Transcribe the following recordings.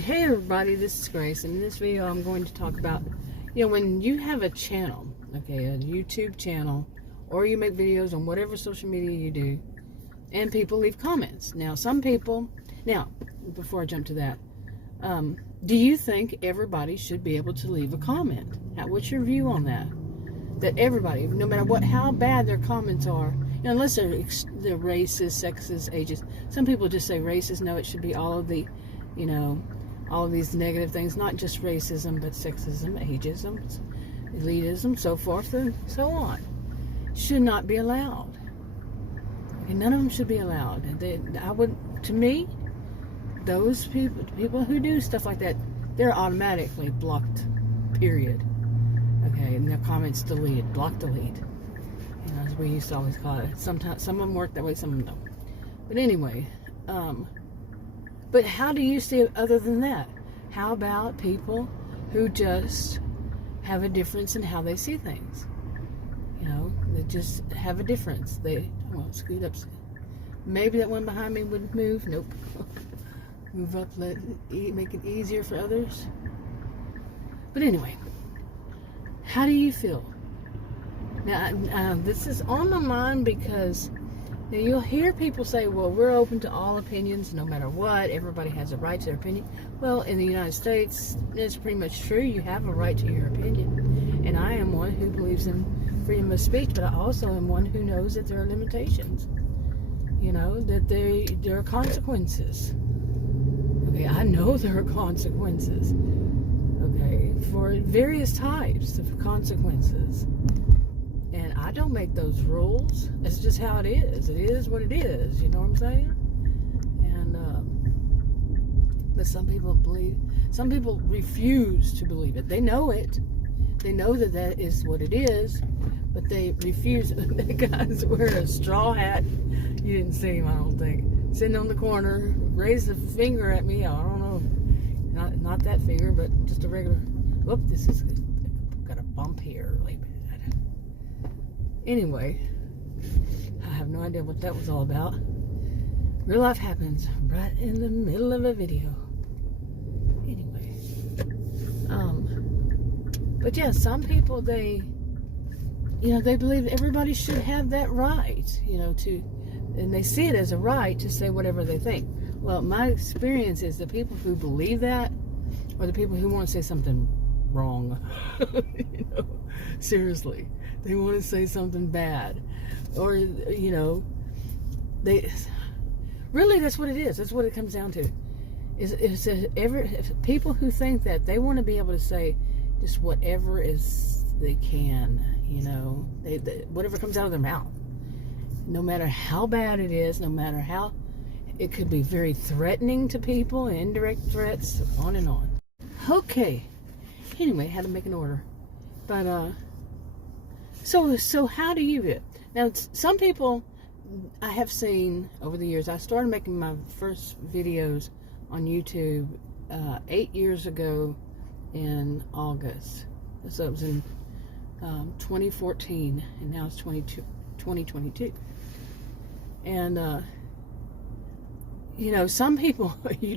Hey everybody, this is Grace, and in this video I'm going to talk about, when you have a channel, okay, a YouTube channel, or you make videos on whatever social media you do, and people leave comments. Now, before I jump to that, do you think everybody should be able to leave a comment? What's your view on that? That everybody, no matter how bad their comments are, unless they're racist, sexist, ageist. Some people just say racist. No, it should be all of the, all of these negative things, not just racism, but sexism, ageism, elitism, so forth and so on. Should not be allowed. Okay, none of them should be allowed. To me, those people who do stuff like that, they're automatically blocked, period. Okay, and their comments deleted, block, delete. As we used to always call it. Sometimes some of them work that way, some of them don't. But anyway, but how do you see it other than that? How about people who just have a difference in how they see things? They just have a difference. Scoot up. Maybe that one behind me would move. Nope. Move up, make it easier for others. But anyway, how do you feel? Now, this is on my mind because you'll hear people say, well, we're open to all opinions no matter what. Everybody has a right to their opinion. Well, in the United States, it's pretty much true. You have a right to your opinion. And I am one who believes in freedom of speech, but I also am one who knows that there are limitations. That there are consequences. Okay, I know there are consequences. Okay, for various types of consequences. And I don't make those rules. It's just how it is. It is what it is. You know what I'm saying? And but some people refuse to believe it. They know it. They know that is what it is, but they refuse. The guys wearing a straw hat. You didn't see him, I don't think. Sitting on the corner, raised a finger at me. I don't know. Not that finger, but just a regular. Whoop! This is got a bump here. Really bad. Anyway, I have no idea what that was all about. Real life happens right in the middle of a video. Anyway, but yeah, some people they believe everybody should have that right, and they see it as a right to say whatever they think. Well, my experience is the people who believe that are the people who want to say something wrong. Seriously. They want to say something bad. Or, really that's what it is. That's what it comes down to. People who think that they want to be able to say just whatever they can, whatever comes out of their mouth. No matter how bad it is, no matter how it could be very threatening to people, indirect threats, on and on. Okay. Anyway, had to make an order. But, so how do you view it? Now, some people I have seen over the years, I started making my first videos on YouTube 8 years ago in August. So it was in 2014, and now it's 2022. And, some people, they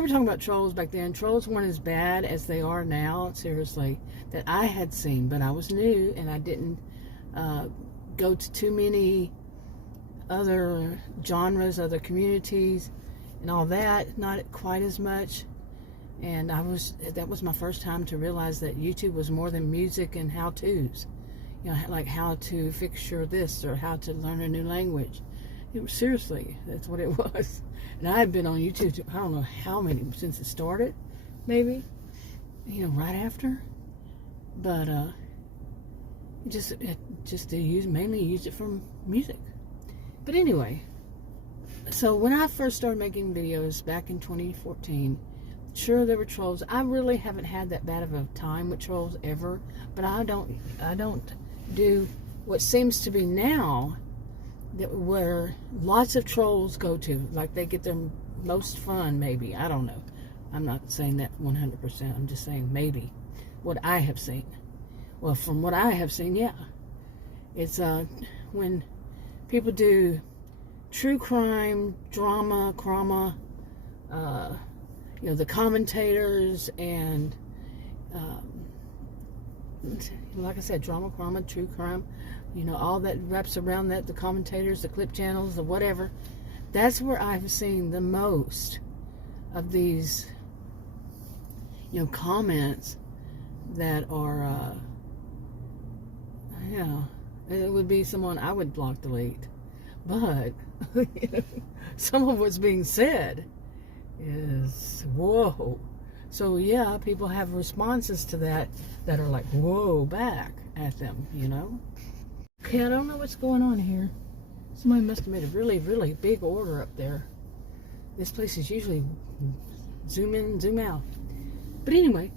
were talking about trolls back then. Trolls weren't as bad as they are now, seriously, that I had seen. But I was new, and I didn't go to too many other genres, other communities, and all that. Not quite as much. And that was my first time to realize that YouTube was more than music and how-tos. Like how to fix your this or how to learn a new language. Seriously, that's what it was. And I had been on YouTube, I don't know how many, since it started, maybe, right after. But mainly used it for music. But anyway, so when I first started making videos back in 2014, sure there were trolls. I really haven't had that bad of a time with trolls ever. But I don't do what seems to be now, where lots of trolls go to, like they get their most fun, maybe. I don't know. I'm not saying that 100%. I'm just saying maybe what I have seen. Well, from what I have seen, yeah. It's when people do true crime, drama, the commentators and, like I said, drama, crime, true crime, all that wraps around that, the commentators, the clip channels, the whatever. That's where I've seen the most of these, comments that are, it would be someone I would block, delete. But some of what's being said is, whoa. So yeah, people have responses to that are like, whoa, back at them, Okay, I don't know what's going on here. Somebody must have made a really, really big order up there. This place is usually zoom in, zoom out. But anyway,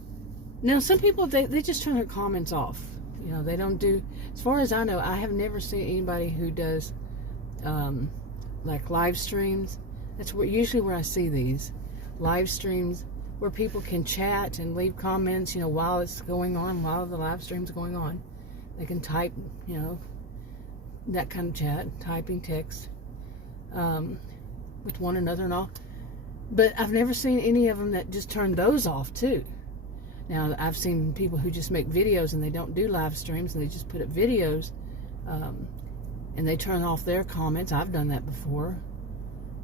now some people, they just turn their comments off. They don't do, as far as I know, I have never seen anybody who does like live streams. That's usually where I see these live streams, where people can chat and leave comments, while it's going on, while the live stream's going on. They can type, that kind of chat, typing text with one another and all. But I've never seen any of them that just turn those off too. Now, I've seen people who just make videos and they don't do live streams and they just put up videos and they turn off their comments. I've done that before.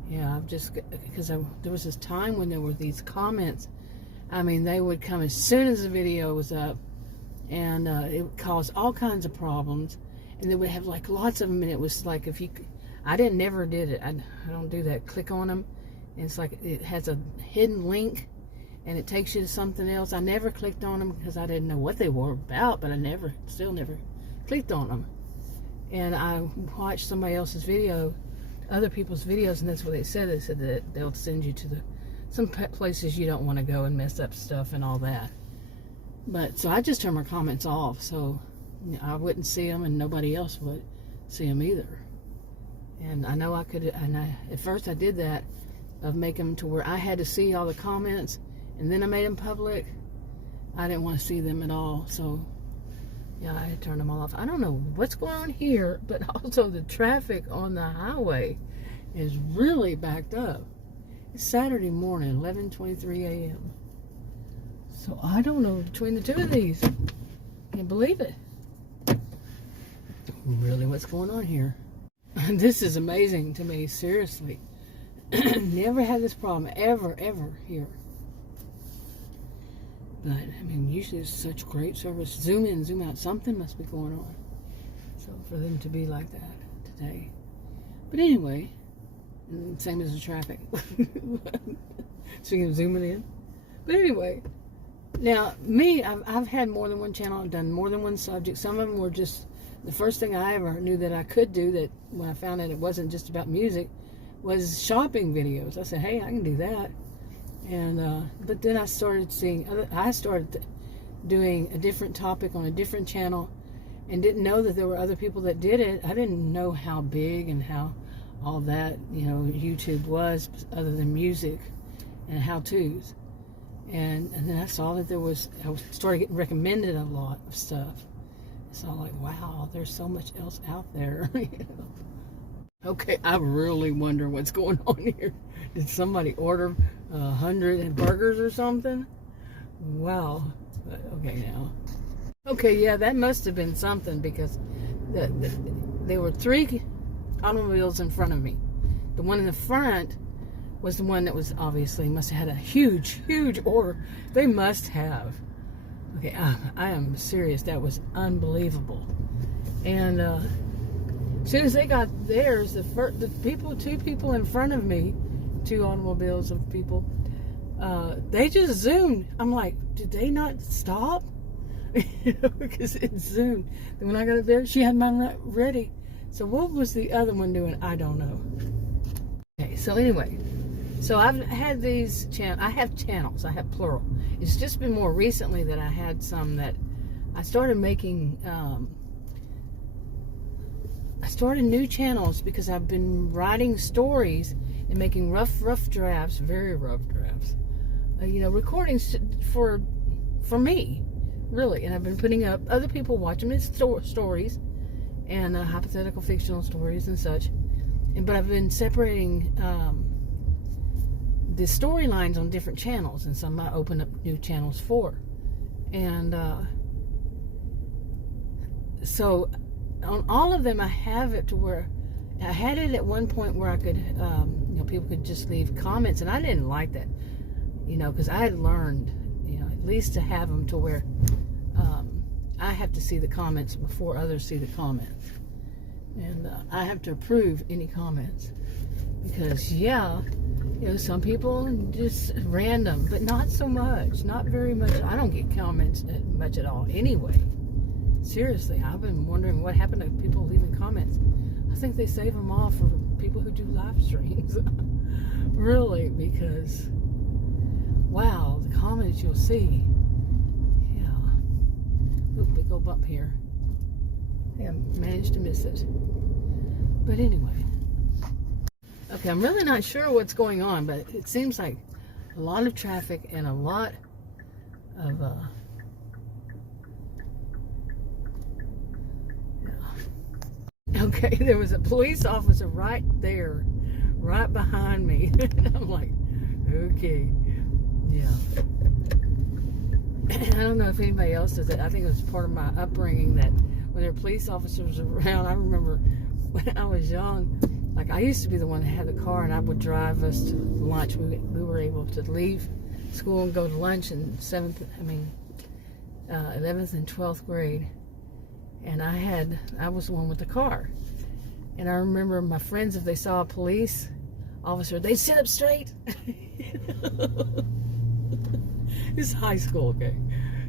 Yeah, because there was this time when there were these comments. I mean, they would come as soon as the video was up, and it would cause all kinds of problems. And they would have like lots of them, and it was like I never did it. I don't do that. Click on them, and it's like it has a hidden link, and it takes you to something else. I never clicked on them because I didn't know what they were about, but I still never clicked on them. And I watched somebody else's video, other people's videos, and that's what they said. They said that they'll send you to some places you don't want to go and mess up stuff and all that. But so I just turned my comments off, so I wouldn't see them, and nobody else would see them either. And I know I could, at first I did that, of making them to where I had to see all the comments, and then I made them public. I didn't want to see them at all, so yeah, I had turned them all off. I don't know what's going on here, but also the traffic on the highway is really backed up. It's Saturday morning, 11:23 a.m. So I don't know between the two of these. Can't believe it. Really, what's going on here? This is amazing to me, seriously. Never had this problem, ever here. But, I mean, usually it's such great service. Zoom in, zoom out. Something must be going on. So, for them to be like that today. But anyway, same as the traffic. Speaking of zooming in. But anyway, now, me, I've had more than one channel. I've done more than one subject. Some of them were just, the first thing I ever knew that I could do, that when I found out it wasn't just about music, was shopping videos. I said, hey, I can do that. And but then I started doing a different topic on a different channel, and didn't know that there were other people that did it. I didn't know how big and how all that, YouTube was, other than music and how-tos. And then I saw that I started getting recommended a lot of stuff. So I'm like, wow, there's so much else out there. Okay, I really wonder what's going on here. Did somebody order 100 burgers or something? Wow. Okay, now. Okay, yeah, that must have been something, because there were 3 automobiles in front of me. The one in the front was the one that was obviously must have had a huge order. They must have. Okay, I am serious. That was unbelievable. And as soon as they got theirs, the 2 people in front of me, 2 automobiles of people, they just zoomed. I'm like, did they not stop? Because it zoomed. Then when I got up there, she had mine ready. So what was the other one doing? I don't know. Okay, so anyway, so I've had these channels. I have channels. I have plural. It's just been more recently that I had some that I started making. I started new channels because I've been writing stories and making rough drafts, very rough drafts. Recordings for me, really. And I've been putting up, other people watching these stories and hypothetical fictional stories and such. But I've been separating the storylines on different channels, and some I open up new channels for. And so on all of them, I have it to where I had it at one point where I could, people could just leave comments, and I didn't like that, because I had learned, at least to have them to where I have to see the comments before others see the comments, and I have to approve any comments, because some people just random, but not so much, not very much. I don't get comments much at all anyway. Seriously, I've been wondering what happened to people leaving comments. I think they save them all for people who do live streams. Really, because wow, the comments you'll see. Yeah. Ooh, big old bump here. I managed to miss it. But anyway. Okay, I'm really not sure what's going on, but it seems like a lot of traffic and a lot of okay, there was a police officer right there, right behind me. I'm like, okay, yeah. I don't know if anybody else does it. I think it was part of my upbringing that when there were police officers around, I remember when I was young, like I used to be the one that had the car, and I would drive us to lunch. We were able to leave school and go to lunch in 11th and 12th grade. And I was the one with the car. And I remember my friends, if they saw a police officer, they'd sit up straight. This is high school, okay?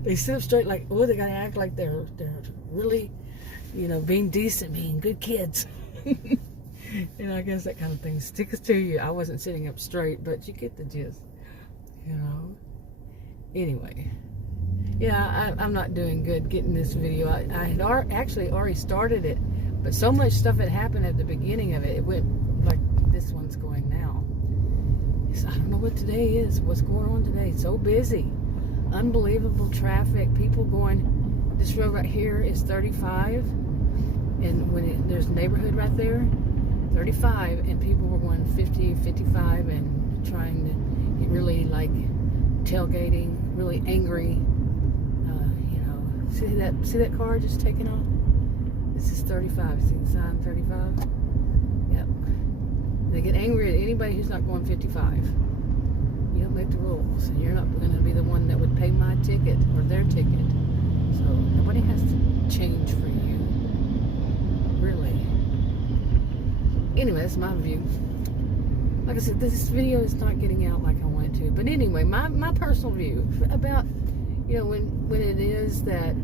They sit up straight like, oh, they gotta act like they're really, being decent, being good kids. And I guess that kind of thing sticks to you. I wasn't sitting up straight, but you get the gist, Anyway. Yeah, I'm not doing good getting this video. I had actually already started it, but so much stuff had happened at the beginning of it. It went like this one's going now. I don't know what today is. What's going on today? It's so busy. Unbelievable traffic. People going. This road right here is 35, and there's a neighborhood right there, 35, and people were going 50, 55, and trying to get really like tailgating, really angry. See that car just taking off? This is 35. See the sign 35? Yep. They get angry at anybody who's not going 55. You don't make the rules, and you're not going to be the one that would pay my ticket or their ticket. So nobody has to change for you. Really. Anyway, that's my view. Like I said, this video is not getting out like I wanted to. But anyway, my personal view about when it is that,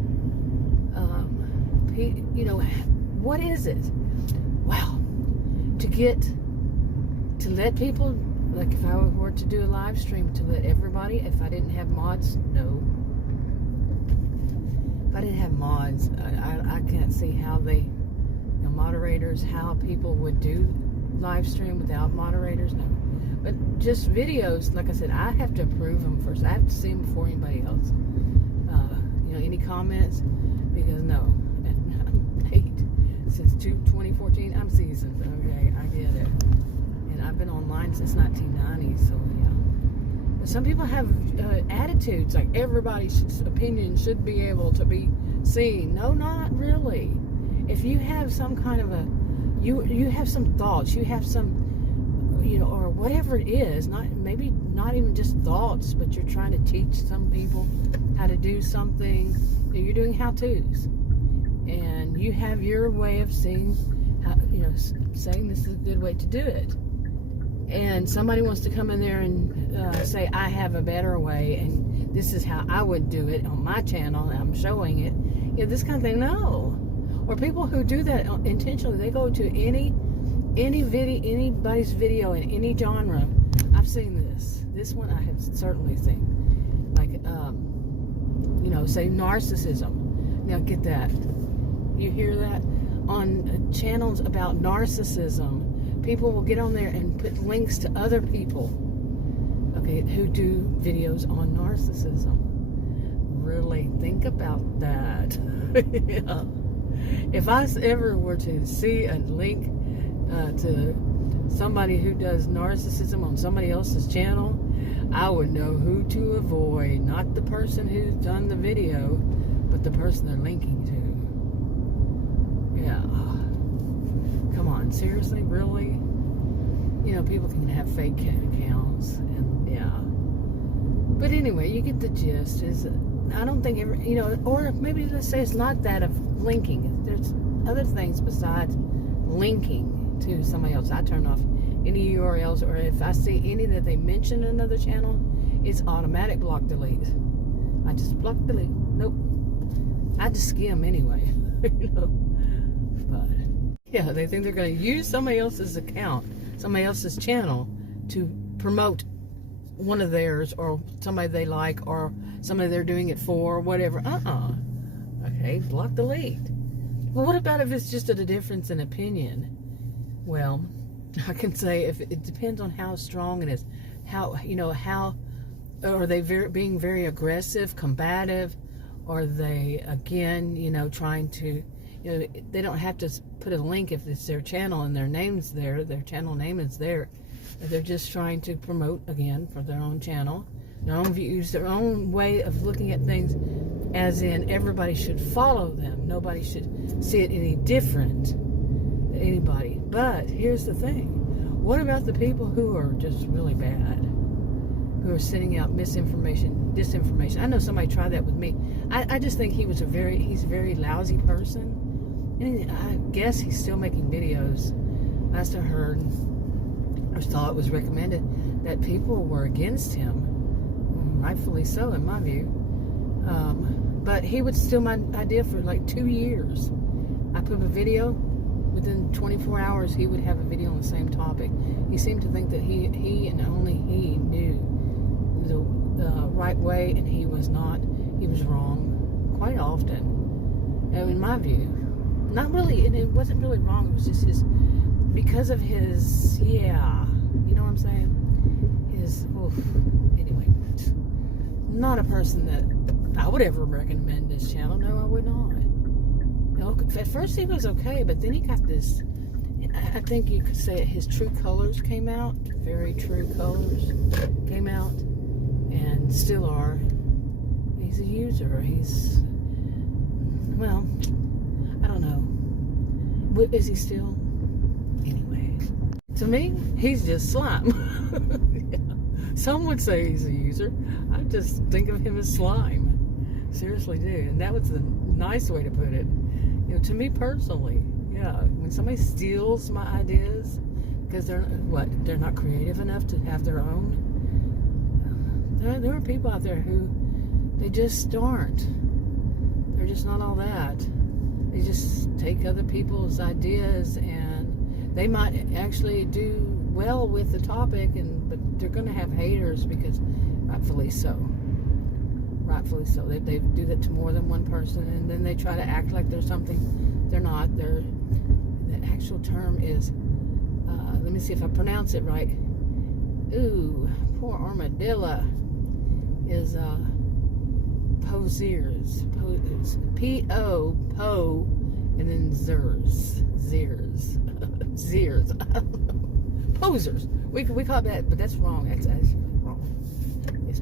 what is it? Well, to let people, like if I were to do a live stream, to let everybody, if I didn't have mods, no. If I didn't have mods, I can't see how moderators, how people would do live stream without moderators, no. But just videos, like I said, I have to approve them first. I have to see them before anybody else. Any comments? Because no, I'm paid since 2014. I'm seasoned, okay? I get it. And I've been online since 1990, so yeah. But some people have attitudes like everybody's opinion should be able to be seen. No, not really. If you have some kind of you have some thoughts, you have some, or whatever it is, maybe not even just thoughts, but you're trying to teach some people how to do something. You're doing how-tos, and you have your way of seeing how, saying this is a good way to do it. And somebody wants to come in there and say, I have a better way, and this is how I would do it on my channel, and I'm showing it. This kind of thing, no. Or people who do that intentionally, they go to anybody's video in any genre. I've seen this. This one I have certainly seen. Like, say narcissism. Now get that. You hear that? On channels about narcissism, people will get on there and put links to other people, okay, who do videos on narcissism. Really think about that. Yeah. If I ever were to see a link to somebody who does narcissism on somebody else's channel, I would know who to avoid. Not the person who's done the video, but the person they're linking to. Yeah. Come on, seriously, really? You know, people can have fake accounts, and yeah. But anyway, you get the gist. I don't think or maybe let's say it's not that of linking. There's other things besides linking to somebody else. I turn off any URLs, or if I see any that they mention in another channel, it's automatic block delete. I just block delete. Nope. I just skim anyway. You know. But yeah, they think they're going to use somebody else's account, somebody else's channel, to promote one of theirs, or somebody they like, or somebody they're doing it for, or whatever. Okay, block delete. Well, what about if it's just a difference in opinion? Well, I can say if it depends on how strong it is. How are they being very aggressive, combative? Are they, again, trying to, they don't have to put a link if it's their channel and their name's there, their channel name is there. They're just trying to promote, again, for their own channel, their own views, their own way of looking at things, as in everybody should follow them. Nobody should see it any different than anybody. But here's the thing. What about the people who are just really bad, who are sending out misinformation, disinformation? I know somebody tried that with me. I just think he's a very lousy person. And I guess he's still making videos. Last I heard, I saw it was recommended that people were against him, rightfully so in my view. But he would steal my idea for like 2 years. I put up a video, within 24 hours he would have a video on the same topic. He seemed to think that he and only he knew the right way, and he was not. He was wrong quite often, in my view. Not really, and it wasn't really wrong. It was just because of his, you know what I'm saying? Anyway, not a person that I would ever recommend this channel. No, I would not. At first he was okay, but then he got this, I think you could say his true colors came out. Very true colors came out, and still are. He's a user. Well, I don't know. Is he still? Anyway, to me, he's just slime. Yeah. Some would say he's a user. I just think of him as slime. Seriously do. And that was the nice way to put it. To me personally, when somebody steals my ideas because they're not creative enough to have their own. There are people out there who they just aren't. They're just not all that. They just take other people's ideas, and they might actually do well with the topic, but they're going to have haters because rightfully so. Rightfully so. They do that to more than one person, and then they try to act like they're something they're not. The actual term is, let me see if I pronounce it right. Ooh, poor armadillo is posers. P-O, po, and then zers. Zers. I don't know. Posers. We call that, but that's wrong. That's actually wrong. It's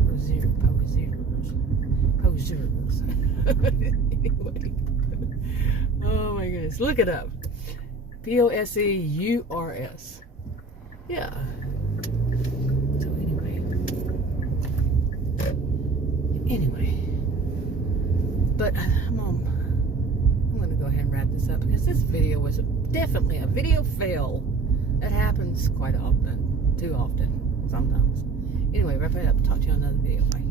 posers. Anyway. Oh my goodness. Look it up. P-O-S-E-U-R-S. Yeah. So anyway. But I'm going to go ahead and wrap this up, because this video was definitely a video fail. That happens quite often. Too often. Sometimes. Anyway, wrap it up. Talk to you on another video. Bye.